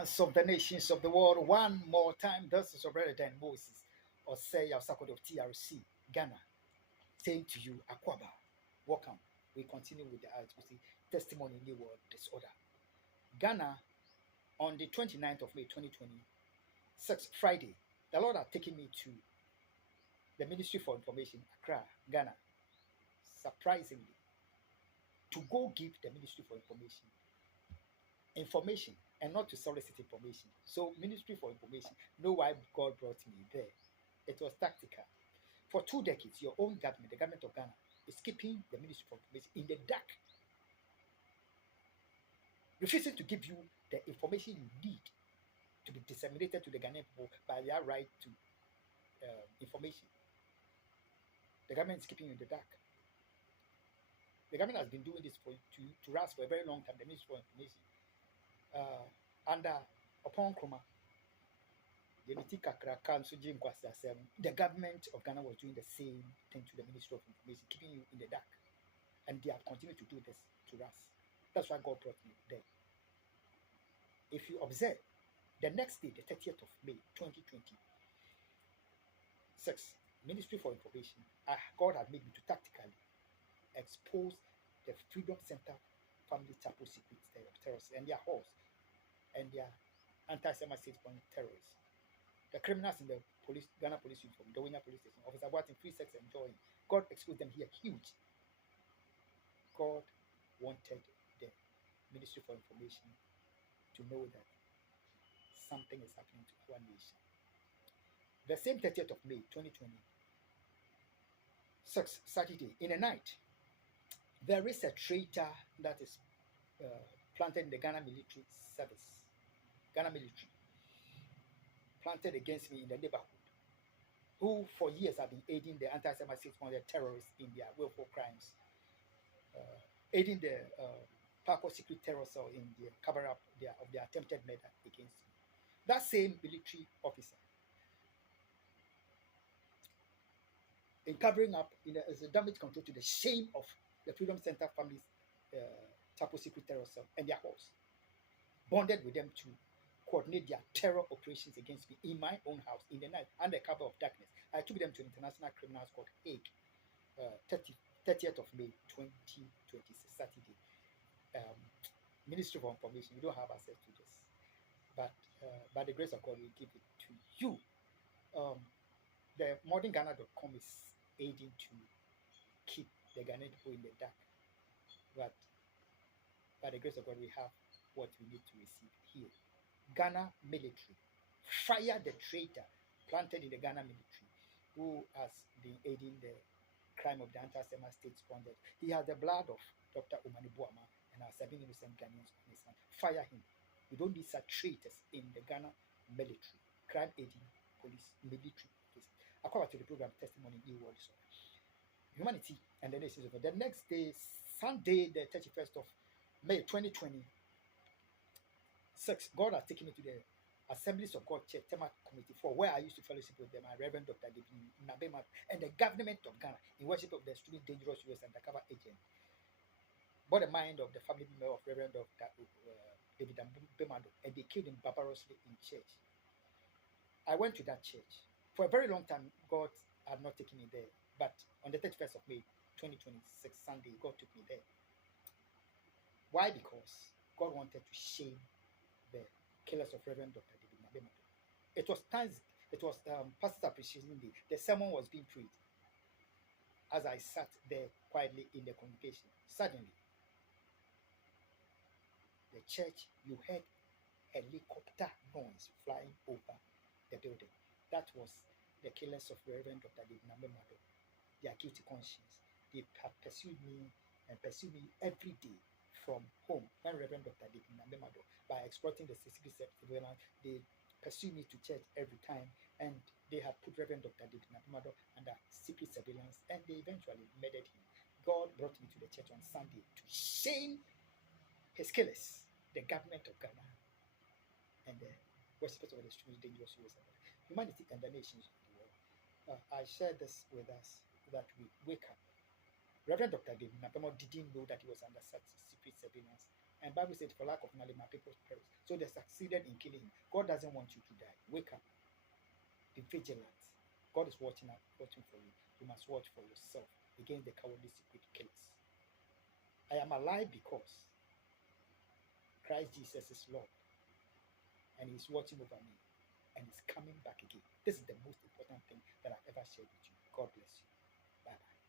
ones of the nations of the world. One more time, this is already Dan Moses, or say of Sakot of TRC, Ghana, saying to you, Akwaba, welcome. We continue with the RTC testimony in the world disorder. Ghana, on the 29th of May 2026, Friday, the Lord had taken me to the Ministry for Information, Accra, Ghana, surprisingly, to go give the Ministry for information and not to solicit information. So, Ministry for Information, know why God brought me there. It was tactical. For 2 decades, your own government, the government of Ghana, is keeping the Ministry for Information in the dark, refusing to give you the information you need to be disseminated to the Ghanaian people by their right to information. The government is keeping you in the dark. The government has been doing this to us for a very long time, the Ministry for Information. Under upon Kroma, the government of Ghana was doing the same thing to the Ministry of Information, keeping you in the dark. And they have continued to do this to us. That's why God brought me there. If you observe, the next day, the 30th of May, 2026, Ministry for Information, God had made me to tactically expose the Freedom Center family chapel secrets terrorists and their halls and their anti-Semitic terrorists. The criminals in the police, Ghana police uniform, the Winya police station, Officer Watson, free sex enjoying. God exposed them here huge. God wanted the Ministry for Information to know that something is happening to our nation. The same 30th of May, 2026, Saturday, in the night, there is a traitor that is planted in the Ghana military service. Ghana military planted against me in the neighborhood, who for years have been aiding the anti-Semitic terrorists in their willful crimes, aiding the Paco secret terror cell in the cover-up of their attempted murder against me. That same military officer, in covering up as a damage control to the shame of the Freedom Center families, Paco secret terror cell and their hosts, bonded with them to coordinate their terror operations against me in my own house in the night under cover of darkness. I took them to an international criminal court, Hague, 30th of May 2026, Saturday. Ministry for Information, you don't have access to this, but by the grace of God, we give it to you. The modernghana.com is aiding to keep the Ghanaian people in the dark, but by the grace of God, we have what we need to receive here. Ghana military, fire the traitor planted in the Ghana military, who has been aiding the crime of the anti-Semitic state sponsored. He has the blood of Dr. Omani Buama and our 7 innocent Ghanaians on his hand. Fire him. We don't need such traitors in the Ghana military, crime aiding police, military. According to the program Testimony New World Disorder, Humanity and the Nations of the next day, Sunday, the 31st of May 2026, God has taken me to the Assemblies of God Church, Tema Committee 4, where I used to fellowship with them, my Reverend Dr. David Nabema, and the government of Ghana in worship of the extremely dangerous US undercover agent. But the mind of the family member of Reverend Dr. David Nabema, and they killed him barbarously in church. I went to that church. For a very long time, God had not taken me there. But on the 31st of May 2026, Sunday, God took me there. Why? Because God wanted to shame the killers of Reverend Dr. David Nabema. It was Pastor's Appreciation Day. The sermon was being preached. As I sat there quietly in the congregation, suddenly, the church, you heard helicopter noise flying over the building. That was the killers of Reverend Dr. David Nabema. Their guilty conscience. They had pursued me every day from home when Reverend Dr. David Nabema, by exploiting the secret surveillance, they pursued me to church every time, and they had put Reverend Dr. David Nabema under secret surveillance, and they eventually murdered him. God brought me to the church on Sunday to shame his killers, the government of Ghana, and the worshippers of the extremely dangerous US humanity and the nations of the world. I share this with us that we wake up. Reverend Dr. David Nabema didn't know that he was under such secret surveillance And Bible said, for lack of knowledge, my people perish. So they succeeded in killing him. God doesn't want you to die. Wake up. Be vigilant. God is watching for you. You must watch for yourself against the cowardly secret killers. I am alive because Christ Jesus is Lord, and He's watching over me, and He's coming back again. This is the most important thing that I've ever shared with you. God bless you. Bye bye.